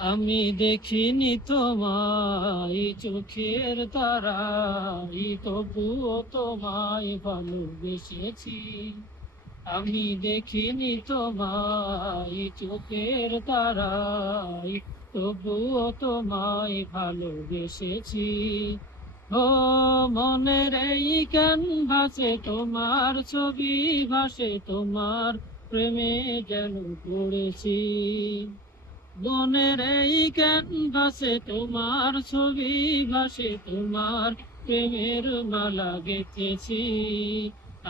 আমি দেখিনি তোমায় চোখের তারাই, তবুও তোমায় ভালোবেসেছি। আমি দেখিনি তোমায় চোখের তারাই, তবুও তোমায় ভালোবেসেছি। ও মনের এই ক্যানভাসে তোমার ছবি ভাসে, তোমার প্রেমে যেন পড়েছি। মনের এই ক্যানভাসে তোমার ছবি ভাসে, তোমার প্রেমের মালা গেঁথেছি।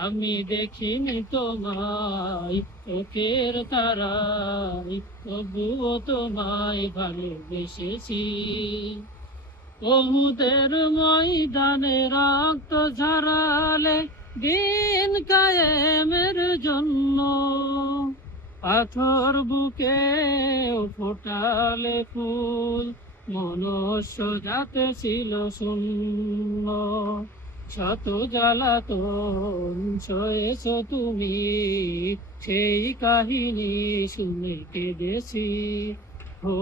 আমি দেখিনি তোমায় চোখের তারাই, তবুও তোমায় ভালোবেসেছি। ওহুদের ময়দানে রক্ত ঝরালে দিন কায়েমের জন্য, পাথর বুকে ফোটালে ফুল, মনুষ্য জাতে ছিল শূন্য। শত জ্বালাতন সয়েছ তুমি, সেই কাহিনী শুনে কেঁদেছি। ও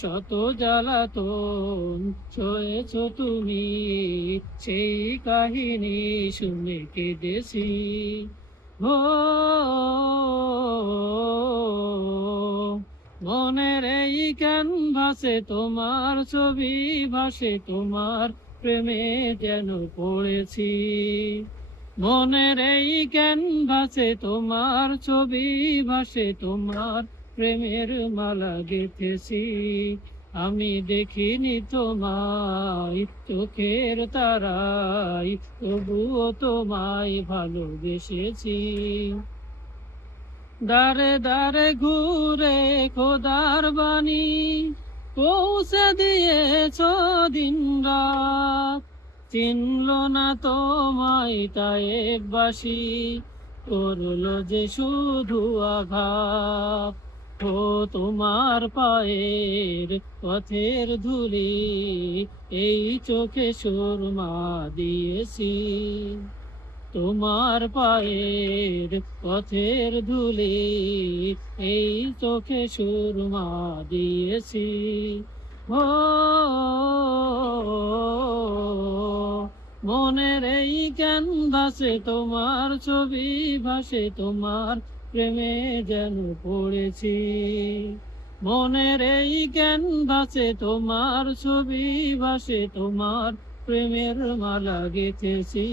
শত জ্বালাতন সয়েছ তুমি, সেই কাহিনী শুনে কেঁদেছি। ও মনের এই ক্যানভাসে তোমার ছবি ভাসে, তোমার প্রেমে যেন পড়েছি। মনের এই ক্যানভাসে তোমার ছবি ভাসে, তোমার প্রেমের মালা গেঁথেছি। আমি দেখিনি তোমায় চোখের তারাই, তবুও তোমায় ভালোবেসেছি। দারে দারে ঘুরে খোদার বাণী পৌঁছে দিয়েছ দিন রাত, চিনল না তোমায় তায়েববাসী, করলো যে শুধু আঘাত। ও তোমার পায়ের পথের ধুলি, এই চোখে সুরমা দিয়েছি। তোমার পায়ের পথের ধুলি, এই চোখে সুরমা দিয়েছি। ও মনের এই ক্যানভাসে তোমার ছবি ভাসে, তোমার প্রেমে যেন পড়েছি। মনের এই ক্যানভাসে তোমার ছবি ভাসে, তোমার প্রেমের মালা গেঁথেছি।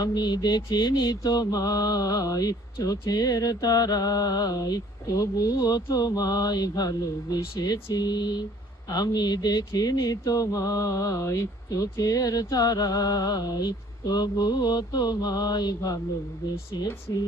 আমি দেখিনি তোমায় চোখের তারাই, তবুও তোমায় ভালোবেসেছি। আমি দেখিনি তোমায় চোখের তারাই, তবুও তোমায় ভালোবেসেছি।